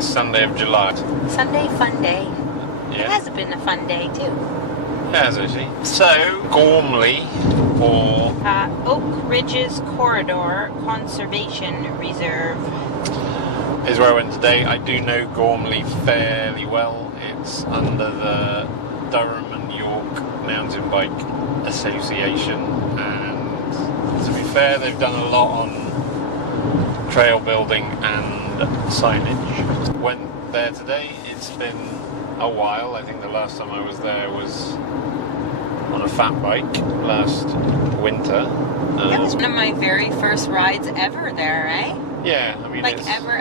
last Sunday of July. Sunday fun day. Yeah. It has been a fun day too. It has actually. So, Gormley, or Oak Ridges Corridor Conservation Reserve. is where I went today. I do know Gormley fairly well. It's under the Durham and York Mountain Bike Association, and to be fair, they've done a lot on trail building and signage. Went there today. It's been a while. I think the last time I was there was on a fat bike last winter. That was one of my very first rides ever there, eh? Yeah, I mean, Like it's ever.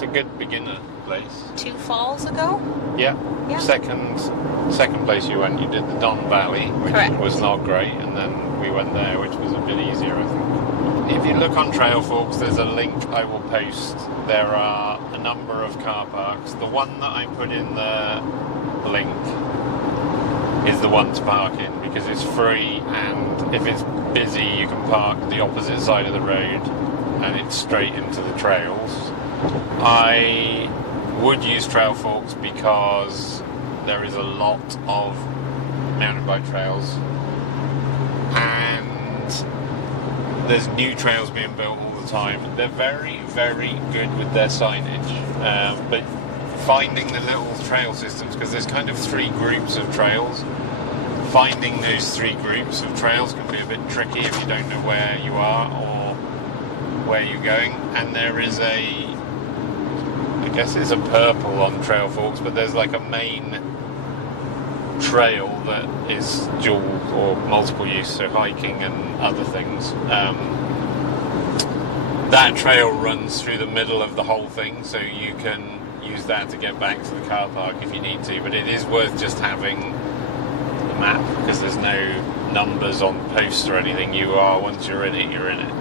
a good beginner place. 2 falls ago? Yeah. Yeah. Second place you went, you did the Don Valley, which Correct. was not great, and then we went there, which was a bit easier, I think. If you look on Trail Forks, there's a link I will post. There are a number of car parks. The one that I put in the link is the one to park in, because it's free, and if it's busy you can park the opposite side of the road and it's straight into the trails. I would use Trail Forks because there is a lot of mountain bike trails, and there's new trails being built all the time. They're very, very good with their signage, but finding the little trail systems, because there's kind of 3 groups of trails, finding those 3 groups of trails can be a bit tricky if you don't know where you are or where you're going. And there is I guess it's a purple on Trail Forks, but there's like a main trail that is dual or multiple use, so hiking and other things. That trail runs through the middle of the whole thing, so you can use that to get back to the car park if you need to, but it is worth just having the map, because there's no numbers on posts or anything. Once you're in it, you're in it.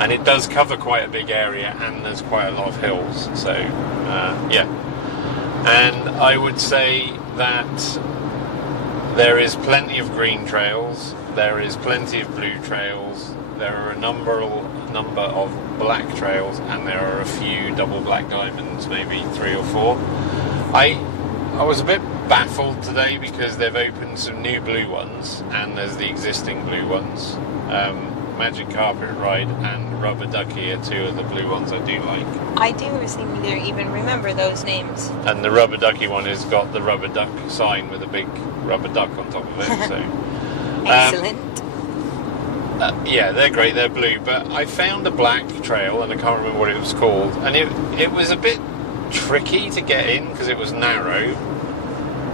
And it does cover quite a big area, and there's quite a lot of hills, so yeah. And I would say that there is plenty of green trails, there is plenty of blue trails, there are a number of black trails, and there are a few double black diamonds, maybe 3 or 4. I was a bit baffled today because they've opened some new blue ones, and there's the existing blue ones. Magic Carpet Ride and Rubber Ducky are 2 of the blue ones I do like. I do seem to even remember those names. And the Rubber Ducky one has got the rubber duck sign with a big rubber duck on top of it. So Excellent. yeah, they're great, they're blue. But I found a black trail, and I can't remember what it was called, and it was a bit tricky to get in because it was narrow,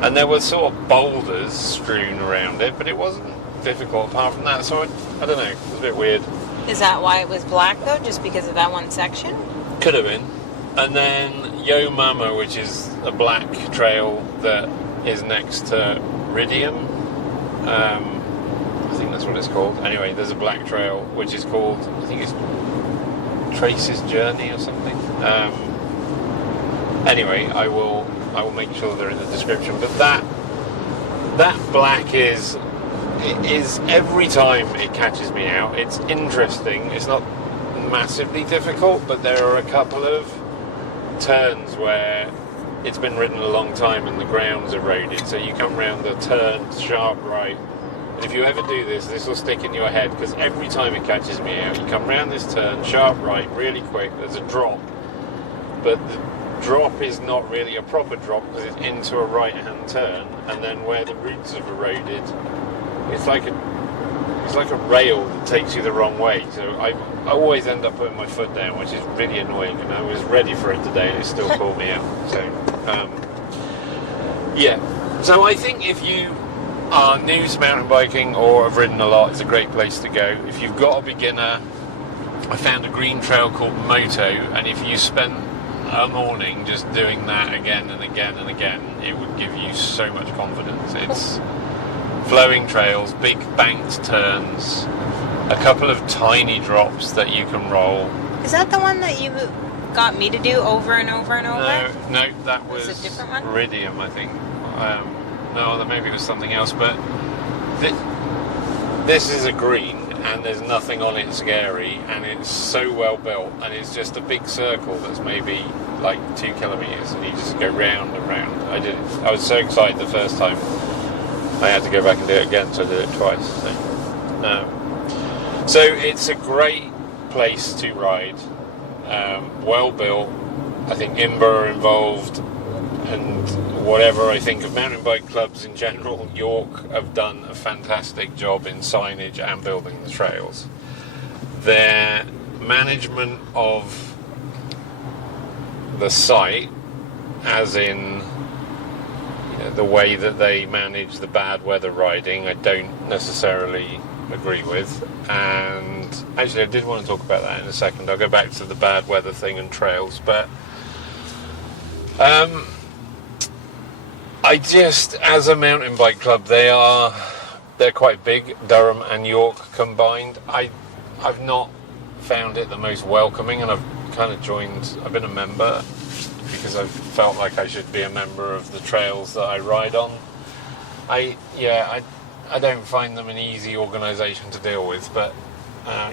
and there were sort of boulders strewn around it, but it wasn't difficult apart from that. So I don't know, it was a bit weird. Is that why it was black though? Just because of that one section? Could have been. And then Yo Mama, which is a black trail that is next to Ridium. I think that's what it's called. Anyway, there's a black trail which is called, I think it's Trace's Journey or something. Anyway, I will make sure they're in the description. But that black is every time it catches me out. It's interesting. It's not massively difficult, but there are a couple of turns where it's been ridden a long time and the ground's eroded, so you come round the turn, sharp right, and if you ever do this will stick in your head, because every time it catches me out, you come round this turn, sharp right, really quick, there's a drop, but the drop is not really a proper drop because it's into a right hand turn, and then where the roots have eroded, it's like a rail that takes you the wrong way. So I always end up putting my foot down, which is really annoying, and I was ready for it today and it still caught me out. So yeah, so I think if you are new to mountain biking or have ridden a lot, it's a great place to go. If you've got a beginner, I found a green trail called Moto, and if you spent a morning just doing that again and again and again, it would give you so much confidence. It's flowing trails, big banked turns, a couple of tiny drops that you can roll. Is that the one that you got me to do over and over and over? No, that was a different one? Iridium, I think. No, maybe it was something else, but this is a green, and there's nothing on it scary, and it's so well built, and it's just a big circle that's maybe like 2 kilometres, and you just go round and round. I was so excited the first time. I had to go back and do it again, so I did it twice. So it's a great place to ride. Well built. I think IMBA are involved, and whatever I think of mountain bike clubs in general, York have done a fantastic job in signage and building the trails. Their management of the site, as in the way that they manage the bad weather riding, I don't necessarily agree with. And actually I did want to talk about that in a second. I'll go back to the bad weather thing and trails, but I just, as a mountain bike club, they're quite big, Durham and York combined. I've not found it the most welcoming, and I've been a member because I've felt like I should be a member of the trails that I ride on. I don't find them an easy organisation to deal with, but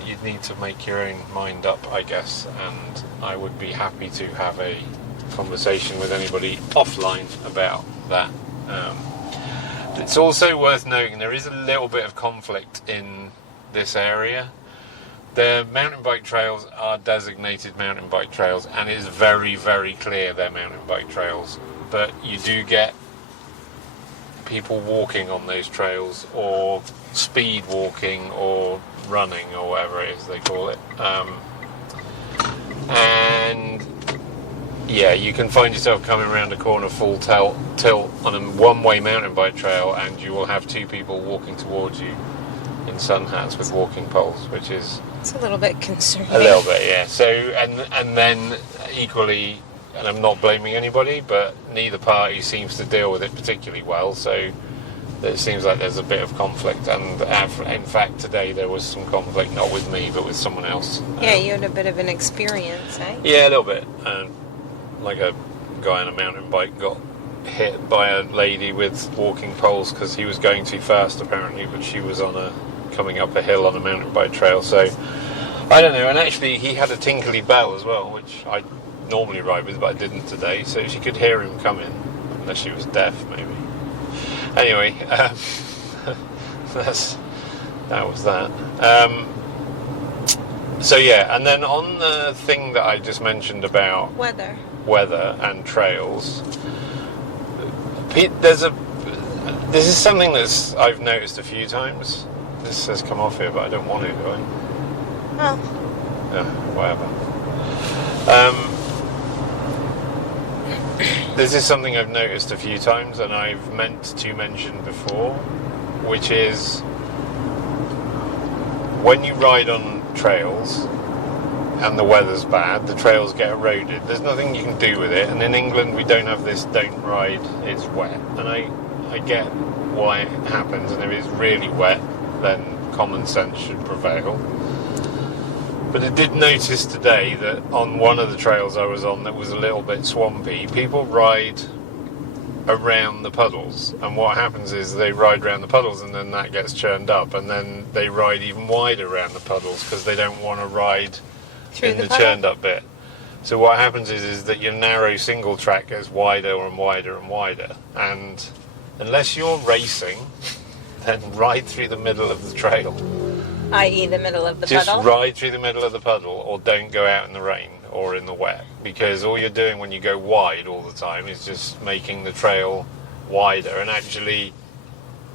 you'd need to make your own mind up, I guess, and I would be happy to have a conversation with anybody offline about that. It's also worth noting there is a little bit of conflict in this area. The mountain bike trails are designated mountain bike trails, and it is very, very clear they're mountain bike trails, but you do get people walking on those trails, or speed walking, or running, or whatever it is they call it. And yeah, you can find yourself coming around a corner full tilt on a one-way mountain bike trail, and you will have 2 people walking towards you in sun hats with walking poles, which is... It's a little bit concerning. A little bit, yeah. So, and then equally, and I'm not blaming anybody, but neither party seems to deal with it particularly well, so it seems like there's a bit of conflict, and in fact today there was some conflict, not with me, but with someone else. Yeah, you had a bit of an experience, eh? Yeah, a little bit. Like a guy on a mountain bike got hit by a lady with walking poles because he was going too fast apparently, but she was coming up a hill on a mountain bike trail, so I don't know. And actually he had a tinkly bell as well, which I normally ride with, but I didn't today, so she could hear him coming, unless she was deaf maybe. Anyway, that was that. So yeah, and then on the thing that I just mentioned about weather and trails, this is something that I've noticed a few times. This has come off here, but I don't want to, do I? Oh. Yeah, whatever. This is something I've noticed a few times, and I've meant to mention before, which is when you ride on trails and the weather's bad, the trails get eroded. There's nothing you can do with it, and in England we don't have this "don't ride, it's wet," and I get why it happens, and if it's really wet then common sense should prevail. But I did notice today that on one of the trails I was on that was a little bit swampy, people ride around the puddles, and what happens is they ride around the puddles and then that gets churned up, and then they ride even wider around the puddles because they don't want to ride in the churned up bit. So what happens is that your narrow single track gets wider and wider and wider, and unless you're racing, then ride through the middle of the trail. I.e. the middle of the puddle? puddle? Just ride through the middle of the puddle, or don't go out in the rain or in the wet, because all you're doing when you go wide all the time is just making the trail wider, and actually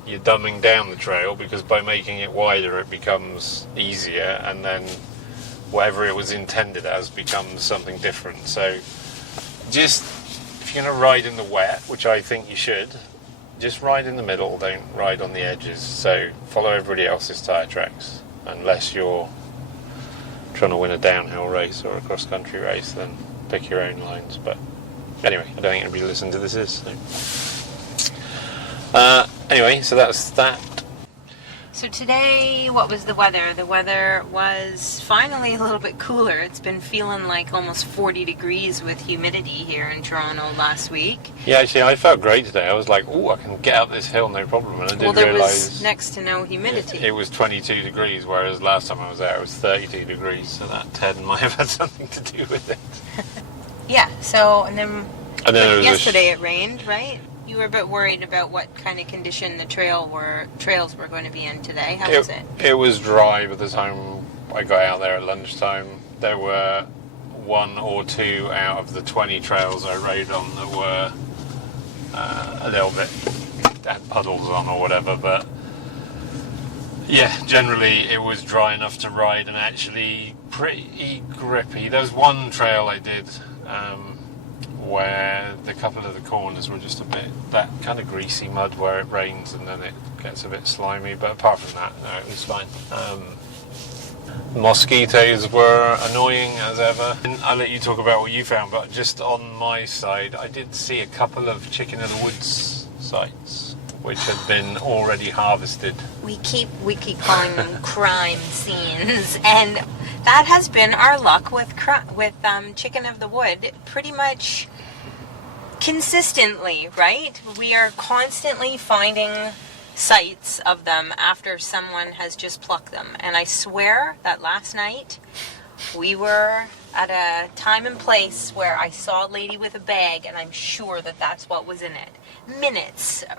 you're dumbing down the trail, because by making it wider it becomes easier, and then whatever it was intended as becomes something different. So just, if you're going to ride in the wet, which I think you should, just ride in the middle, don't ride on the edges. So follow everybody else's tyre tracks, unless you're trying to win a downhill race or a cross-country race, then pick your own lines. But anyway, I don't think anybody listening to this is. So. Anyway, so that's that. So today, what was the weather? The weather was finally a little bit cooler. It's been feeling like almost 40 degrees with humidity here in Toronto last week. Yeah, actually, I felt great today. I was like, I can get up this hill, no problem. And I didn't there realise was next to no humidity. It was 22 degrees, whereas last time I was there it was 32 degrees, so that 10 might have had something to do with it. Yeah. So and then there was yesterday it rained, right? You were a bit worried about what kind of condition the trails were going to be in today. How was it? It was dry by the time I got out there at lunchtime. There were 1 or 2 out of the 20 trails I rode on that were a little bit had puddles on or whatever, but yeah, generally it was dry enough to ride and actually pretty grippy. There was one trail I did where the couple of the corners were just a bit, that kind of greasy mud where it rains and then it gets a bit slimy, but apart from that, no, it was fine. Mosquitoes were annoying as ever. And I'll let you talk about what you found, but just on my side, I did see a couple of chicken of the woods sites which had been already harvested. We keep calling them crime scenes, and that has been our luck with chicken of the wood pretty much consistently, right? We are constantly finding sites of them after someone has just plucked them. And I swear that last night we were at a time and place where I saw a lady with a bag, and I'm sure that that's what was in it.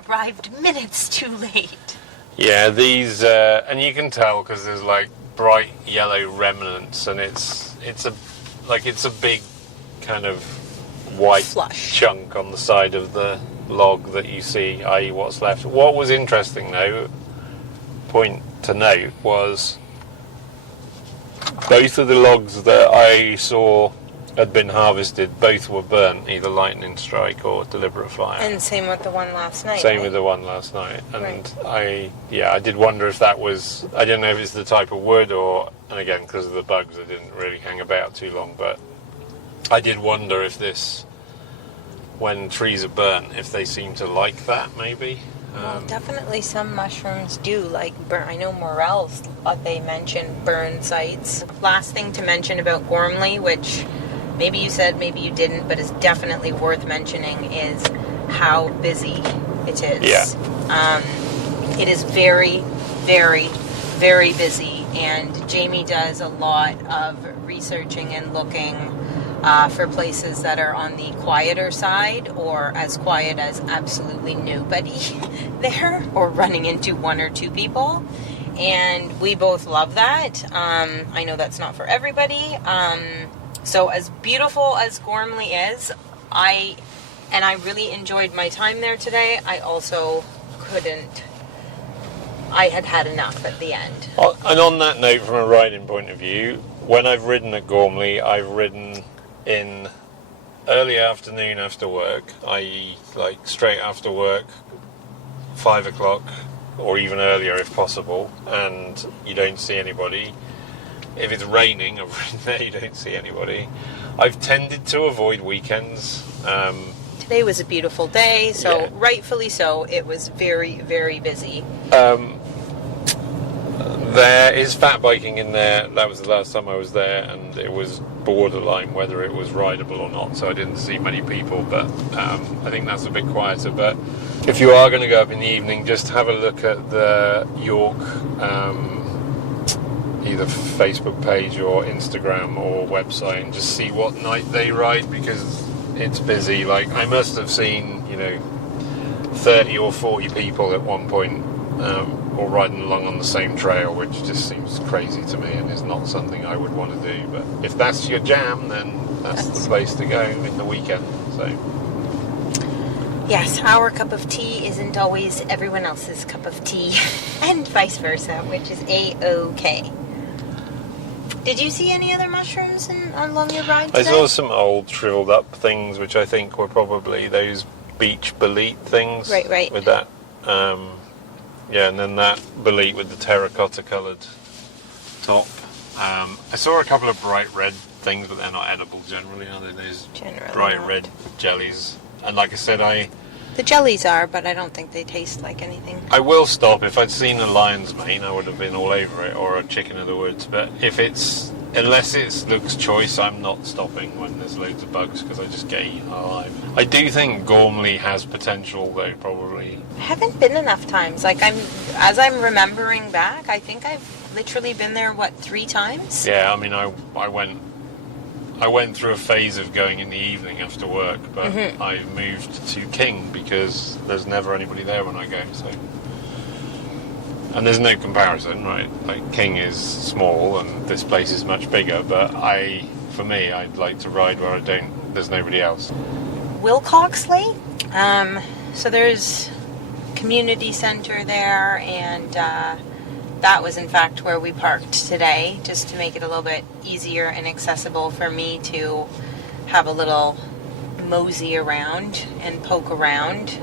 Arrived minutes too late. Yeah, these, and you can tell because there's like bright yellow remnants, and it's a big kind of white flush chunk on the side of the log that you see, i.e. what's left. What was interesting though, point to note, was both of the logs that I saw had been harvested, both were burnt, either lightning strike or deliberate fire. And same with the one last night. Same with the one last night. And right. I did wonder if that was, I don't know if it's the type of wood or, and again, because of the bugs, I didn't really hang about too long, but I did wonder if this, when trees are burnt, if they seem to like that, maybe. Well, definitely some mushrooms do like burn. I know morels, they mention burn sites. Last thing to mention about Gormley, which maybe you said, maybe you didn't, but is definitely worth mentioning, is how busy it is. Yeah. It is very, very, very busy, and Jamie does a lot of researching and looking for places that are on the quieter side, or as quiet as absolutely nobody there, or running into 1 or 2 people. And we both love that. I know that's not for everybody. So as beautiful as Gormley is, I really enjoyed my time there today. I also I had enough at the end. And on that note, from a riding point of view, when I've ridden at Gormley, I've ridden in early afternoon after work, i.e. like straight after work, 5 o'clock, or even earlier if possible, and you don't see anybody. If it's raining, I've ridden there, you don't see anybody. I've tended to avoid weekends. Today was a beautiful day, so rightfully so, it was very, very busy. There is fat biking in there. That was the last time I was there, and it was borderline whether it was rideable or not, so I didn't see many people, but I think that's a bit quieter. But if you are going to go up in the evening, just have a look at the York either Facebook page or Instagram or website and just see what night they ride, because it's busy. Like, I must have seen 30 or 40 people at one point or riding along on the same trail, which just seems crazy to me and is not something I would want to do. But if that's your jam, then that's the place to go in the weekend. So yes, our cup of tea isn't always everyone else's cup of tea, and vice versa, which is a-okay. Did you see any other mushrooms along your ride today? I saw some old shriveled up things, which I think were probably those beach bolete things. Right. With that. And then that bolete with the terracotta coloured top. I saw a couple of bright red things, but they're not edible generally, are they? Those bright red jellies. And like I said, the jellies are, but I don't think they taste like anything. I will stop. If I'd seen a lion's mane, I would have been all over it, or a chicken of the woods. But unless it looks choice, I'm not stopping when there's loads of bugs, because I just get eaten alive. I do think Gormley has potential, though, probably. I haven't been enough times. As I'm remembering back, I think I've literally been there, 3 times? Yeah, I mean, I went I went through a phase of going in the evening after work, but I moved to King because there's never anybody there when I go. So, and there's no comparison, right? Like King is small and this place is much bigger, but for me, I'd like to ride where there's nobody else. Wilcoxley. So there's community center there, and that was in fact where we parked today, just to make it a little bit easier and accessible for me to have a little mosey around and poke around.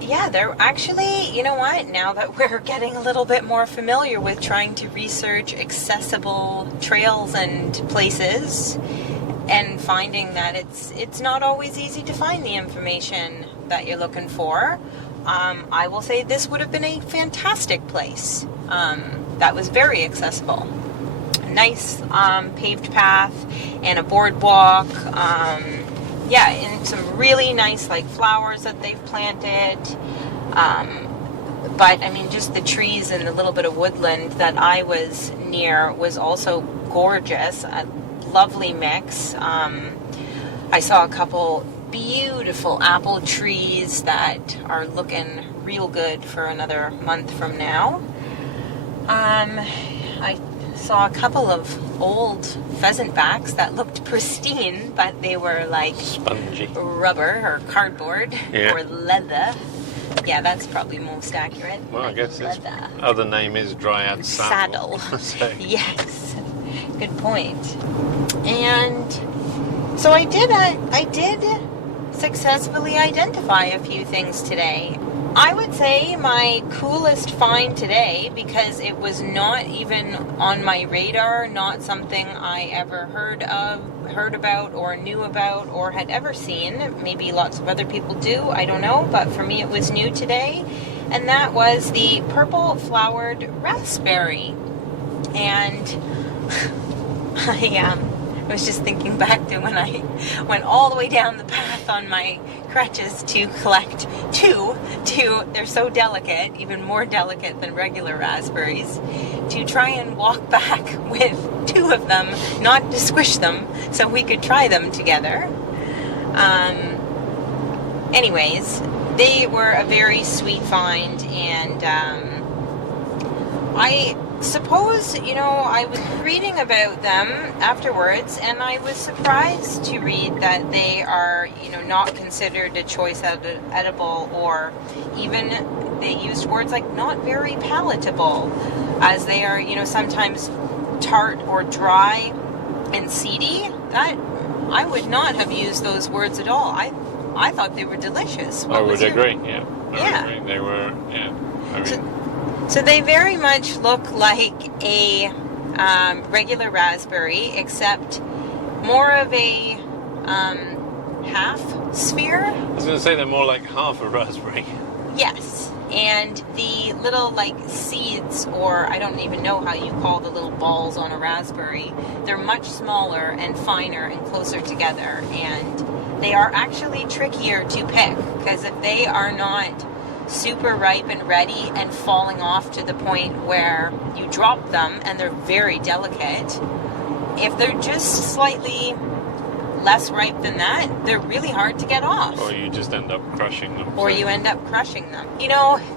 Yeah, they're actually, you know what, now that we're getting a little bit more familiar with trying to research accessible trails and places, and finding that it's not always easy to find the information that you're looking for, I will say this would have been a fantastic place that was very accessible. Nice paved path and a boardwalk. Yeah, and some really nice like flowers that they've planted. But I mean, just the trees and the little bit of woodland that I was near was also gorgeous. A lovely mix. I saw a couple beautiful apple trees that are looking real good for another month from now. I saw a couple of old pheasant backs that looked pristine, but they were like spongy rubber or cardboard or leather. Yeah, that's probably most accurate. Well, I guess its other name is Dryad Saddle. So. Yes, good point. And so I did successfully identify a few things today. I would say my coolest find today, because it was not even on my radar, not something I ever heard about or knew about or had ever seen. Maybe lots of other people do, I don't know, but for me it was new today, and that was the purple flowered raspberry. And I was just thinking back to when I went all the way down the path on my crutches to collect two, they're so delicate, even more delicate than regular raspberries, to try and walk back with two of them, not to squish them, so we could try them together. Anyways, they were a very sweet find, and I suppose, I was reading about them afterwards, and I was surprised to read that they are, not considered a choice edible, or even they used words like not very palatable, as they are, sometimes tart or dry and seedy. That I would not have used those words at all. I thought they were delicious. I would agree. Yeah. I would agree. They were. Yeah. So they very much look like a regular raspberry, except more of a half sphere. I was going to say they're more like half a raspberry. Yes, and the little seeds, or I don't even know how you call the little balls on a raspberry, they're much smaller and finer and closer together, and they are actually trickier to pick, because if they are not super ripe and ready and falling off to the point where you drop them and they're very delicate, if they're just slightly less ripe than that, they're really hard to get off. Or you just end up crushing them. Or you end up crushing them.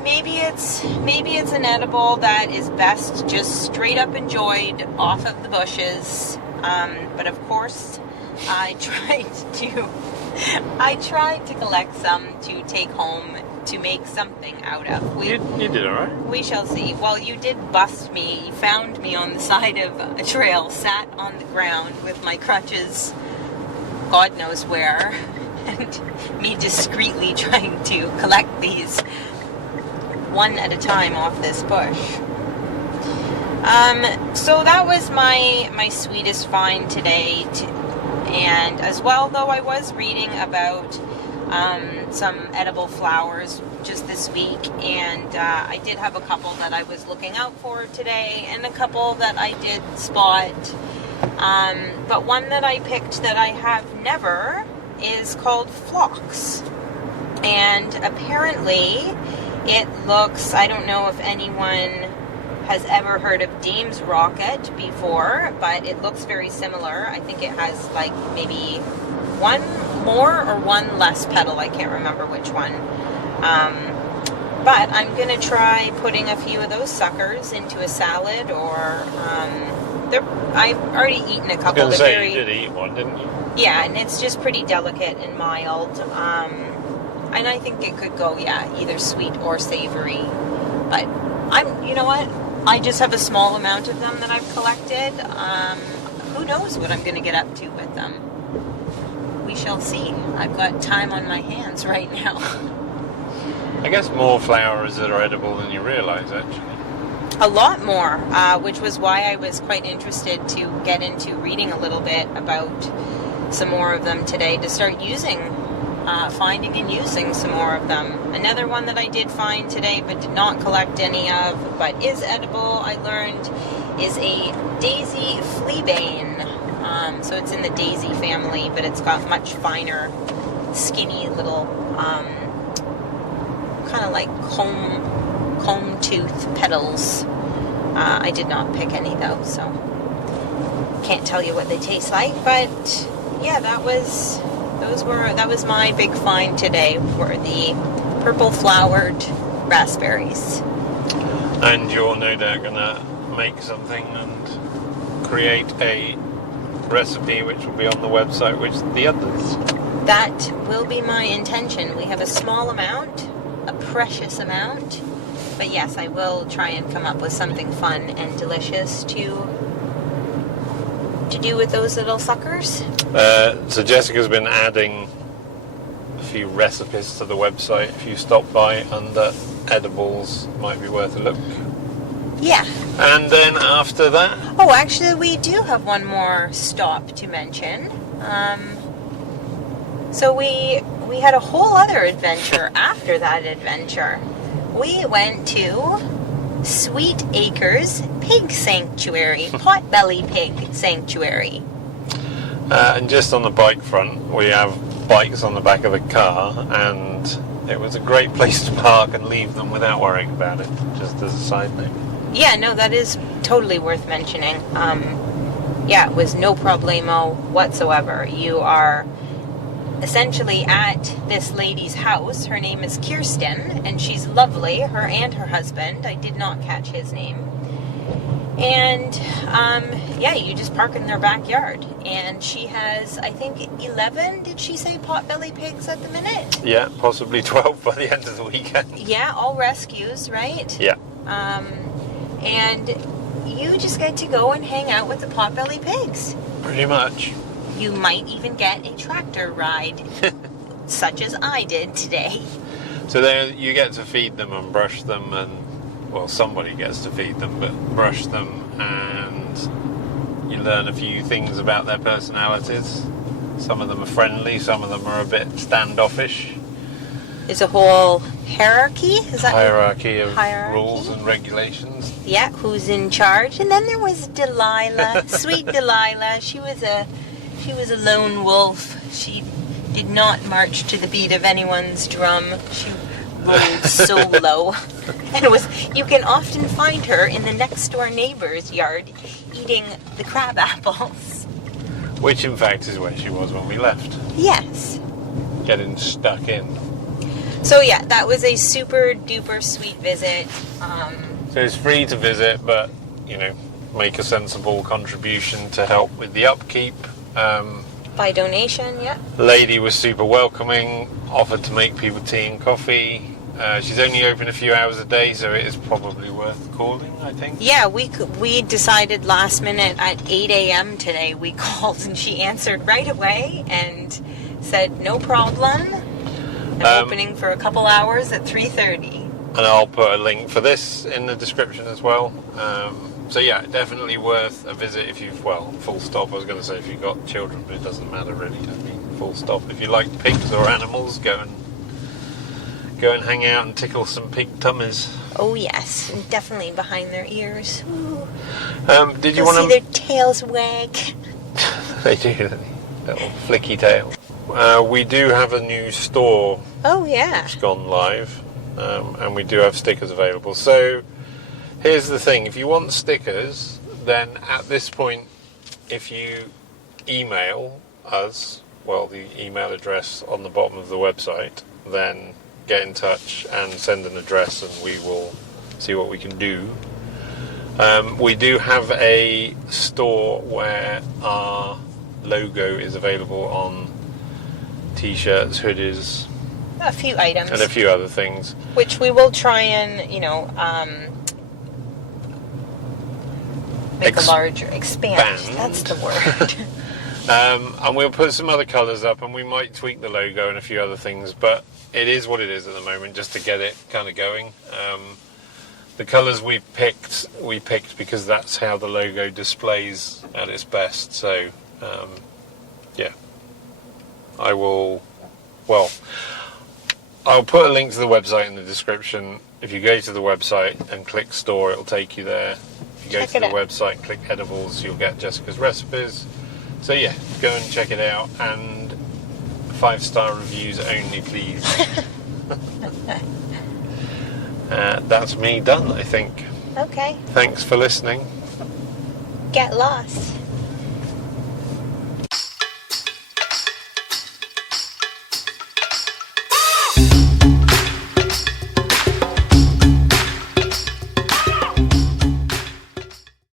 Maybe it's an edible that is best just straight up enjoyed off of the bushes. But of course, I tried to collect some to take home to make something out of. You did all right. We shall see. Well, you did bust me. You found me on the side of a trail, sat on the ground with my crutches, God knows where, and me discreetly trying to collect these one at a time off this bush. So that was my sweetest find today, and as well, though, I was reading about some edible flowers just this week, and I did have a couple that I was looking out for today, and a couple that I did spot. But one that I picked that I have never is called phlox, and apparently it looks, I don't know if anyone has ever heard of Dame's Rocket before, but it looks very similar. I think it has like maybe one more or one less pedal. I can't remember which one. But I'm going to try putting a few of those suckers into a salad, or I've already eaten a couple. I was going to say, you did eat one, didn't you? Yeah, and it's just pretty delicate and mild. And I think it could go, either sweet or savory. But you know what? I just have a small amount of them that I've collected. Who knows what I'm going to get up to with them? We shall see. I've got time on my hands right now. I guess more flowers that are edible than you realise, actually. A lot more, which was why I was quite interested to get into reading a little bit about some more of them today, to start finding and using some more of them. Another one that I did find today but did not collect any of, but is edible, I learned, is a daisy fleabane. So it's in the daisy family, but it's got much finer, skinny little, kind of like comb tooth petals. I did not pick any though, so can't tell you what they taste like, but yeah, that was my big find today, were the purple flowered raspberries. And you're no doubt gonna make something and create a recipe which will be on the website, which the others. That will be my intention. We have a small amount, a precious amount, but yes, I will try and come up with something fun and delicious to do with those little suckers. So Jessica's been adding a few recipes to the website. If you stop by under edibles, might be worth a look. Yeah. And then after that? Oh, actually, we do have one more stop to mention. So we had a whole other adventure after that adventure. We went to Sweet Acres Pig Sanctuary, Potbelly Pig Sanctuary. And just on the bike front, we have bikes on the back of the car, and it was a great place to park and leave them without worrying about it, just as a side note. Yeah, no, that is totally worth mentioning. Yeah, it was no problemo whatsoever. You are essentially at this lady's house. Her name is Kirsten, and she's lovely. Her and her husband. I did not catch his name. And, yeah, you just park in their backyard. And she has, I think, 11, did she say, potbelly pigs at the minute? Yeah, possibly 12 by the end of the weekend. Yeah, all rescues, right? Yeah. And you just get to go and hang out with the potbelly pigs. Pretty much. You might even get a tractor ride, such as I did today. So there you get to feed them and brush them, and, well, somebody gets to feed them, but brush them, and you learn a few things about their personalities. Some of them are friendly, some of them are a bit standoffish. There's a whole hierarchy? Is that hierarchy of rules and regulations. Yeah, who's in charge? And then there was Delilah, sweet Delilah. She was a lone wolf. She did not march to the beat of anyone's drum. She rolled solo. And you can often find her in the next door neighbor's yard eating the crab apples. Which in fact is where she was when we left. Yes. Getting stuck in. So yeah, that was a super duper sweet visit. So it's free to visit, but, make a sensible contribution to help with the upkeep. By donation, yeah. The lady was super welcoming, offered to make people tea and coffee. She's only open a few hours a day, so it is probably worth calling, I think. Yeah, we decided last minute at 8 a.m. today. We called and she answered right away and said no problem. I'm opening for a couple hours at 3:30. And I'll put a link for this in the description as well. So yeah, definitely worth a visit if you've, full stop. I was going to say if you've got children, but it doesn't matter really. I mean, full stop. If you like pigs or animals, go and hang out and tickle some pig tummies. Oh yes, and definitely behind their ears. Ooh. Did you want to see their tails wag? They do, little flicky tails. We do have a new store. Oh yeah. It's gone live, and we do have stickers available. So Here's the thing, if you want stickers, then at this point, if you email us, well, the email address on the bottom of the website, then get in touch and send an address and we will see what we can do. We do have a store where our logo is available on t-shirts, hoodies, a few items, and a few other things, which we will try and make a larger expand. That's the word. And we'll put some other colours up, and we might tweak the logo and a few other things, but it is what it is at the moment, just to get it kind of going. The colours we picked because that's how the logo displays at its best. So, yeah, I'll put a link to the website in the description. If you go to the website and click store, it'll take you there. If you go to the website and click edibles, you'll get Jessica's recipes. So yeah, go and check it out, and 5-star reviews only, please. That's me done, I think. Okay. Thanks for listening. Get lost.